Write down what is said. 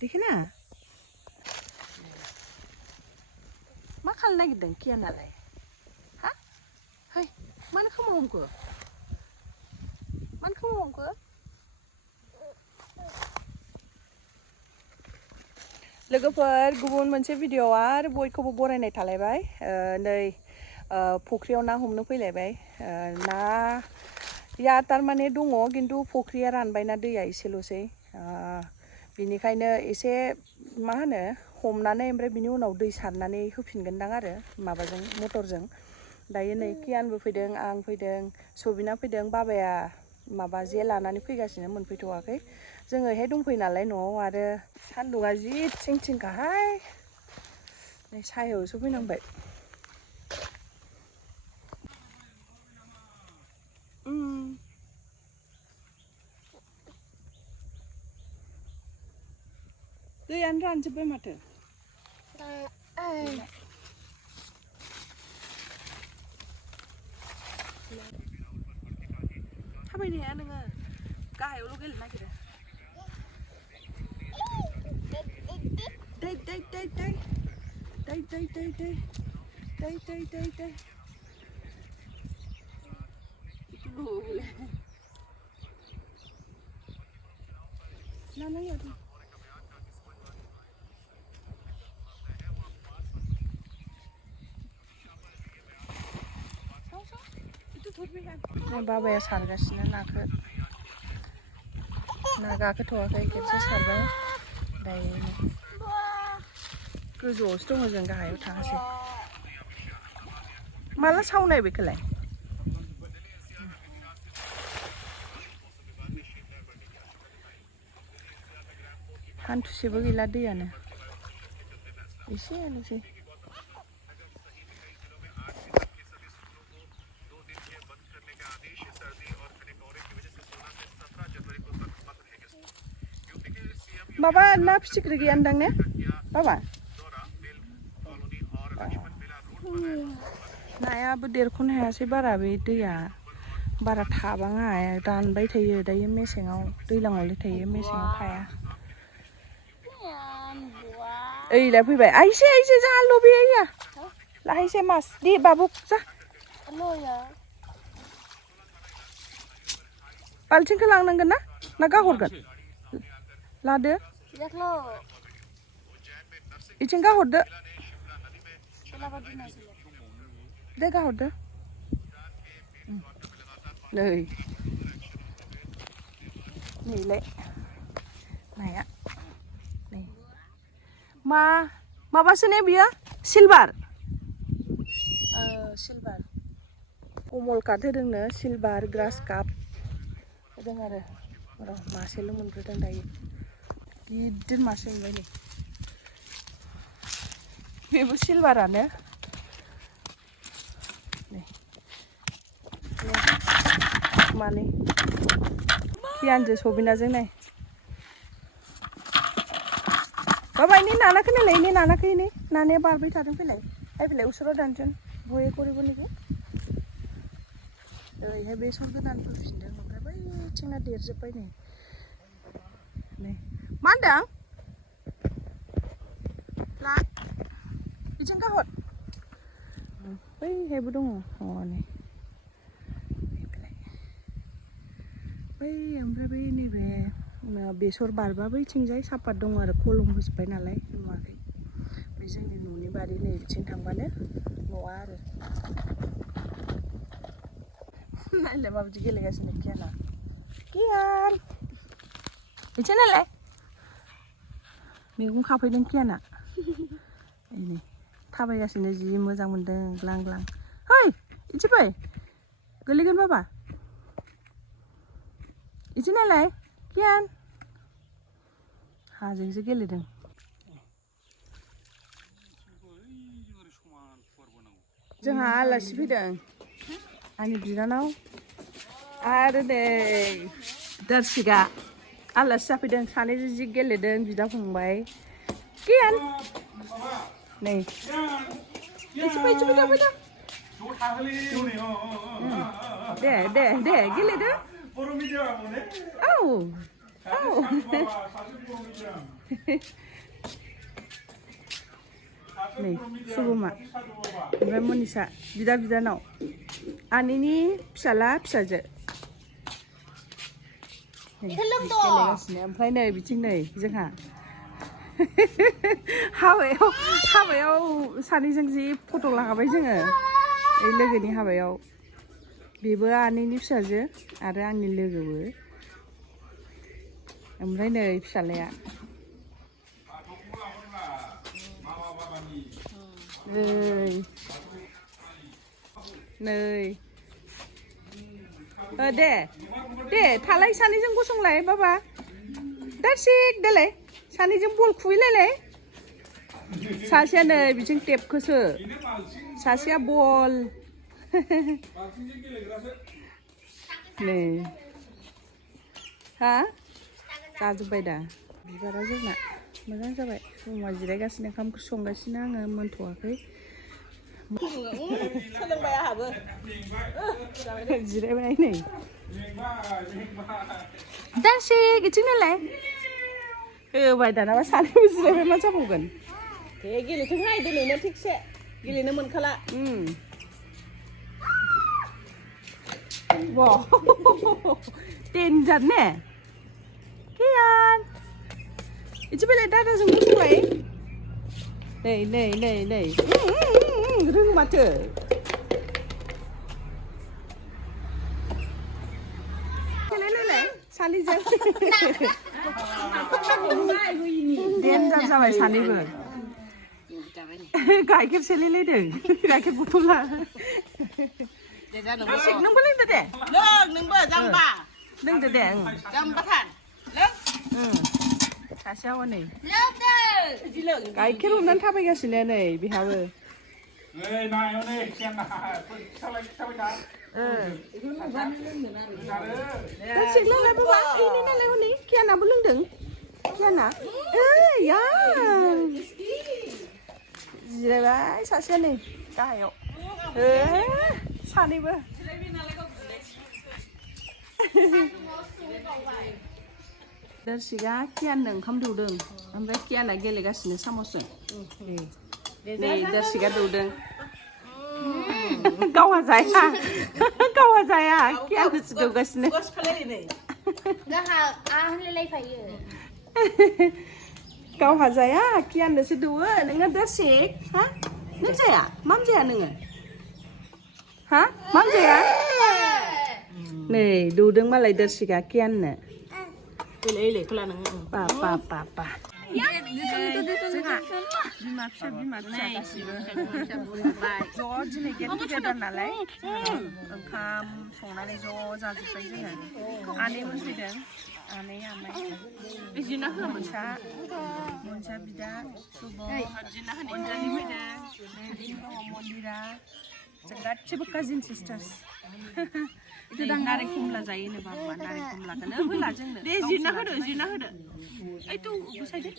देखो ना मा खालामनो नागिरदों कियानालाय हा है मानो खोमाव हमखो लोगोफोर गुबुन मोनसे भिडिअ आरो बयखौबो बरायनाय थालायबाय नै फुख्रियाव ना हमनो फैलायबाय नाया तारमाने दङ किन्तु फुख्रिया रानबायना दैया एसेल'सै बिनिखायनो एसे मा होनो हमनानै ओमफ्राय बिनि उनाव दै सारनानै होफिनगोनदां आरो माबाजों मटरजों दायो नै कियानबो फैदों आं फैदों सबिना फैदों बाबाया माबा जे लानानै फैगासिनो मोनफैथ'वाखै जोङो ओरैहाय दंफैयो नालाय न'आव आरो सान्दुङा जि थिंथिंखाहाय नै सायावसो फैनांबाय दैयानो रानजोब्बाय माथो थाबायनो हाया नोङो गाहायावल' गेलेनो नागिरो दै itu boleh mana ya tuh itu turbihan babaya sargasino naखौ ना गाखोथ'वाखै खेबसे सारबाय दायो गोजौआवसो दङ जों गाहायाव थाङासै माला सावनाय बेखौलाय हान्थुसेबो गैला दैयानो एसेल'सै माबा ना फिथिख्रि गैयानदां ने बाबा नायाबो देरख'नो हायासै बारा बे दैया बारा थाबाङा रानबाय थायो दायो मेसेङाव दैज्लाङावलाय थायो मेसेङाव थाया ओइलाय फैबाय आइसे जा लबे आइया लाहैसे मास दे बाबु जा बाल्थिंखौ लांनांगोन ना गाहरगोन लादो इथिं गाहरदो दे गाहरदो नैलाय नाया नै माबासो ने बियो सिलभार कमल काट होदोंनो सिलभार ग्रास काप होदों आरो र' मासेल' मोनग्रोदों दायो गिदिर मासे मोनबाय नै बेबो सिलभारानो नै मानै कियानजों सबिनाजों नाय बाबा ini नानाखौ नायलाय ini नानाखौ ini नानाया बारबाय थादों फैलाय फैलाय उसुराव दानसोन बये करिबनिखौ ओरैहाय बेसर गोदान फोफिनदों ओमफ्राय बैथिंना देरजोब्बाय नै मा होनदों ला बिथिं गाहर बैहायबो दङ नै बै ओमफ्राय बै नैबे बेसर बारबा बैथिंजाय सापात दङ आरो कलम होजोब्बाय नालाय नुवाखै बे जोंनि न'नि बारि नै बिथिं थांबानो न'आ आरो नायलाय माबायदि गेलेगासिनो कियाना कियान बिथिं नायलाय मैगं खाफैदों कियाना नै थाबायगासिनो जि मोजां मोनदों ग्लां ग्लां है इथि फै गोलैगोन बाबा इथि नायलाय कियान हाजोंसो गेलेदों जोंहा आलासि फैदों आंनि बिनानाव आरो नै दर्शिका आलासि जाफैदों सानैजों जि गेलेदों बिदा फंबाय कियान नै एसे फैदो दे गेलेदो Nih, Subuma. Oमफ्राय मनिसा बिदा बिनानाव आनैनि फिसाला फिसाजो गेलेगासिनो ओमफ्राय नै बिथिं नै जोंहा हाबायाव सानैजों जि फट' लागाबाय जोङो ओइ लोगोनि हाबायाव बेबो आनैनि फिसाजो आरो आंनि लोगोबो ओमफ्राय नै फिसालाया नै दे थालाय सानैजों गसंलाय बाबा दारसिक दालाय सानैजों बल खुबैलायलाय सासेया नै बिथिं टेपखौसो सासेया बल नै हा जाजोब्बाय दा बिबारा जोंना मोजां जाबाय रुमा जिरायगासिनो ओंखाम ओंख्रि संगासिनो आङो मोनथ'वाखै सोलोंबाय आंहाबो जिरायबाय नै दानसे बिथिं नालाय होबाय दानाबा सानैबो जिरायबाय मा जाबावगोन दे गेलेथोंहाय दिनैनो थिगसे गेलेनो मोनखाला डेन्जार ने कियान इसे बेलाय दादाजों गसंलाय नै रोङो माथो गेलेलायलाय सानैजों डेन्जार जाबाय सानैबो गाइखेर सेलायलायदों गाइखेर बथला नोंबो लोंदो दे नोंबो जाम्बा लोंदो दे जाम्बाथार सासेया हनै गाइखेर हमनानै थाबायगासिनो नै बेहाबो नालाय हनै कियानाबो लोंदों कियाना जिरायबाय सासेया नै गाहायाव सानैबो दारसिगा कियाननो ओंखाम दौदों ओमफ्राय कियाना गेलेगासिनो सामसजों नै दारसिगा दौदों गावहा जाया कियानोसो दौगासिनो गावहा जाया कियानोसो दौवो नोङो दारसिग हा नों जाया माम जाया नोङो हा माम जाया नै दौदों मालाय दारसिगा कियाननो पापा जोंहा बिमा फिसा गासिबो ज' दिनै गेट टुगेदार नालाय ओंखाम संनानै ज' जाजोब्बाय जोङो आनैबो फैदों आनै आमाइ मोनसा बिदा सुब अनजालि फैदों मन्दिरा जों गासिबो काजिन सिस्टार्स नारें खमला जायो नो बाबा नारें खमलाखौनो होला जोंनो दे जिरना होदो ओइ थ' गुसायदो